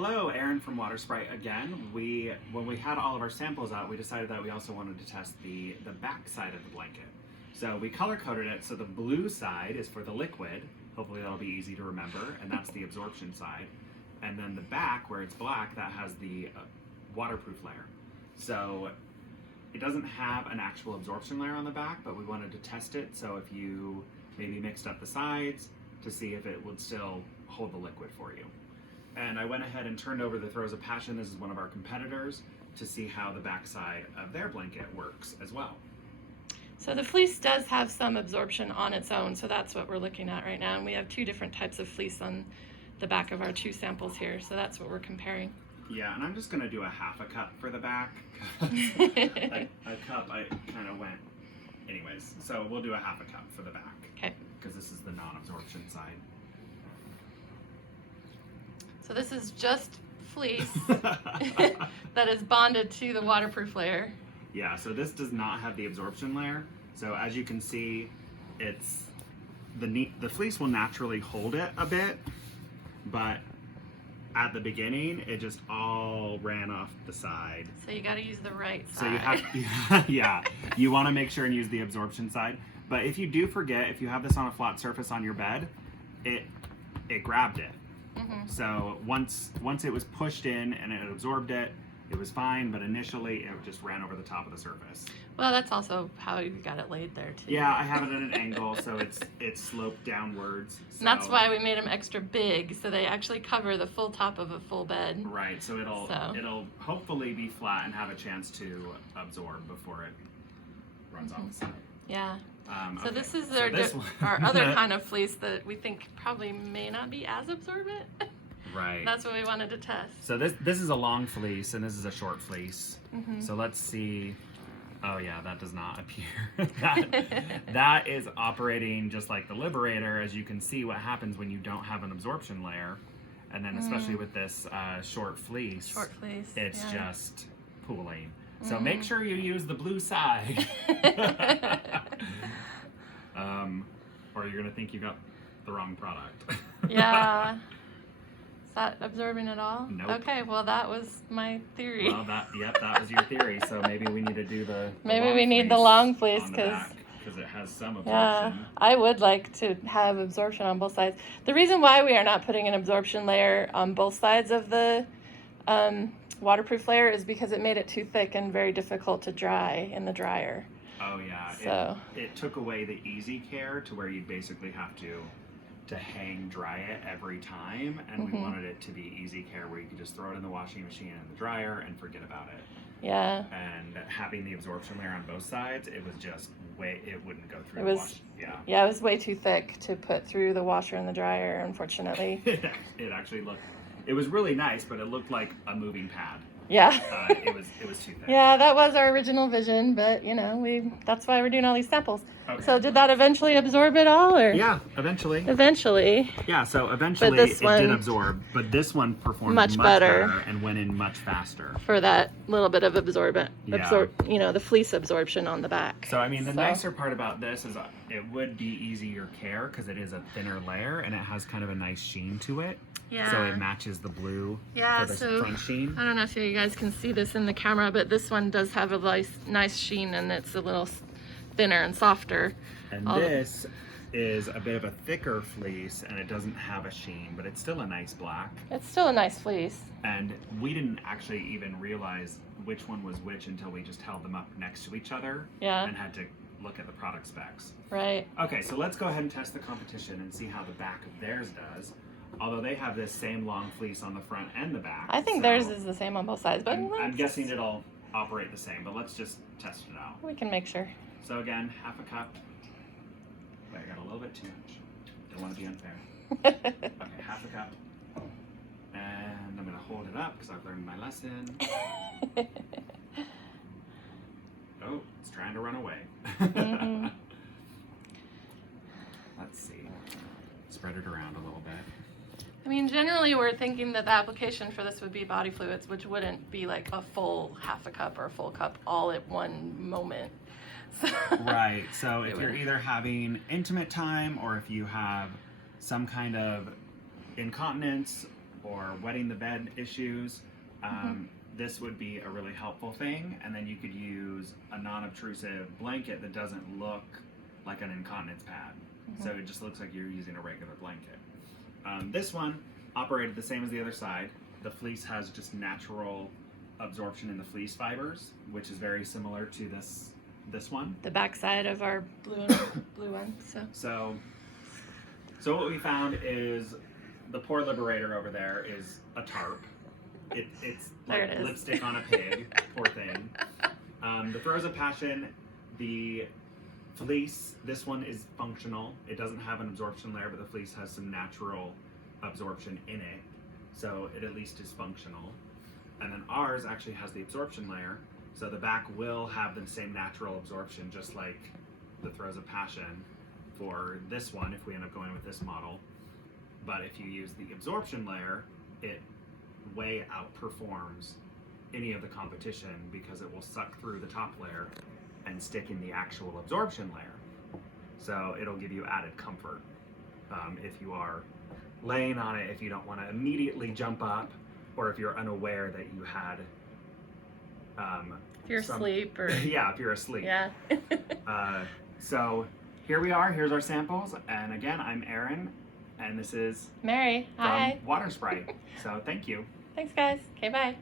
Hello, Aaron from Water Sprite again. When we had all of our samples out, we decided that we also wanted to test the back side of the blanket. So we color coded it, so the blue side is for the liquid, hopefully that'll be easy to remember, and that's the absorption side. And then the back, where it's black, that has the waterproof layer. So it doesn't have an actual absorption layer on the back, but we wanted to test it, so if you maybe mixed up the sides to see if it would still hold the liquid for you. And I went ahead and turned over the Throws of Passion, this is one of our competitors, to see how the backside of their blanket works as well. So the fleece does have some absorption on its own, so that's what we're looking at right now. And we have two different types of fleece on the back of our two samples here, so that's what we're comparing. Yeah, and I'm just gonna do a half a cup for the back. A cup, I kind of went, anyways. So we'll do a half a cup for the back. Okay. Because this is the non-absorption side. So this is just fleece that is bonded to the waterproof layer. Yeah, so this does not have the absorption layer. So as you can see, it's the fleece will naturally hold it a bit, but at the beginning, it just all ran off the side. So you got to use the right side. So you have, yeah, you want to make sure and use the absorption side. But if you do forget, if you have this on a flat surface on your bed, it grabbed it. Mm-hmm. So once it was pushed in and it absorbed it, it was fine, but initially it just ran over the top of the surface. Well, that's also how you got it laid there too. Yeah, I have it at an angle, so it's sloped downwards. So. And that's why we made them extra big, so they actually cover the full top of a full bed. Right, so it'll hopefully be flat and have a chance to absorb before it runs off the side. Yeah. So okay. this is our our other kind of fleece that we think probably may not be as absorbent. Right. That's what we wanted to test. So this is a long fleece and this is a short fleece. Mm-hmm. So let's see. Oh yeah, that does not appear. that is operating just like the Liberator. As you can see, what happens when you don't have an absorption layer, and then especially with this short fleece, it's just pooling. So make sure you use the blue side. Or you're gonna think you got the wrong product. Yeah. Is that absorbing at all? Nope. Okay, well that was my theory. Well, that was your theory. So maybe we need to do the maybe we need the long fleece because it has some absorption. Yeah, I would like to have absorption on both sides. The reason why we are not putting an absorption layer on both sides of the waterproof layer is because it made it too thick and very difficult to dry in the dryer. Oh yeah, so it took away the easy care to where you basically have to hang dry it every time, and we wanted it to be easy care where you could just throw it in the washing machine and the dryer and forget about it. Yeah. And having the absorption layer on both sides, it was just it wouldn't go through. Yeah, it was way too thick to put through the washer and the dryer, unfortunately. It actually it was really nice, but it looked like a moving pad. Yeah. It was too thick. Yeah, that was our original vision, but you know, that's why we're doing all these samples. Okay. So did that eventually absorb it all, or? Yeah, eventually. Eventually. Yeah, so eventually it did absorb, but this one performed much better and went in much faster. For that little bit of the fleece absorption on the back. So I mean, the nicer part about this is it would be easier care because it is a thinner layer and it has kind of a nice sheen to it. Yeah. So it matches the blue for the front sheen. I don't know if you guys can see this in the camera, but this one does have a nice sheen, and it's a little thinner and softer. And this is a bit of a thicker fleece, and it doesn't have a sheen, but it's still a nice black. It's still a nice fleece. And we didn't actually even realize which one was which until we just held them up next to each other and had to look at the product specs. Right. Okay, so let's go ahead and test the competition and see how the back of theirs does. Although they have this same long fleece on the front and the back. I think theirs is the same on both sides, but I'm guessing it'll operate the same, but let's just test it out. We can make sure. So again, half a cup. Wait, I got a little bit too much. Don't want to be unfair. Okay, half a cup. And I'm gonna hold it up because I've learned my lesson. Oh, it's trying to run away. Let's see. Spread it around a little bit. I mean, generally we're thinking that the application for this would be body fluids, which wouldn't be like a full half a cup or a full cup all at one moment. So right, so if you're either having intimate time or if you have some kind of incontinence or wetting the bed issues, this would be a really helpful thing. And then you could use a non-obtrusive blanket that doesn't look like an incontinence pad. So it just looks like you're using a regular blanket. This one operated the same as the other side. The fleece has just natural absorption in the fleece fibers, which is very similar to this one. The back side of our blue one. So what we found is the poor Liberator over there is a tarp. It's like There it is. lipstick on a pig. Poor thing. The Throws of Passion, the fleece, this one is functional. It doesn't have an absorption layer, but the fleece has some natural absorption in it. So it at least is functional. And then ours actually has the absorption layer. So the back will have the same natural absorption, just like the Throws of Passion for this one, if we end up going with this model. But if you use the absorption layer, it way outperforms any of the competition because it will suck through the top layer and stick in the actual absorption layer. So it'll give you added comfort if you are laying on it, if you don't want to immediately jump up, or if you're unaware that you had if you're asleep or yeah, if you're asleep. yeah. So here we are. Here's our samples. And again, I'm Aaron, and this is Mary, hi. from Water Sprite. So thank you. Thanks, guys. Okay, bye.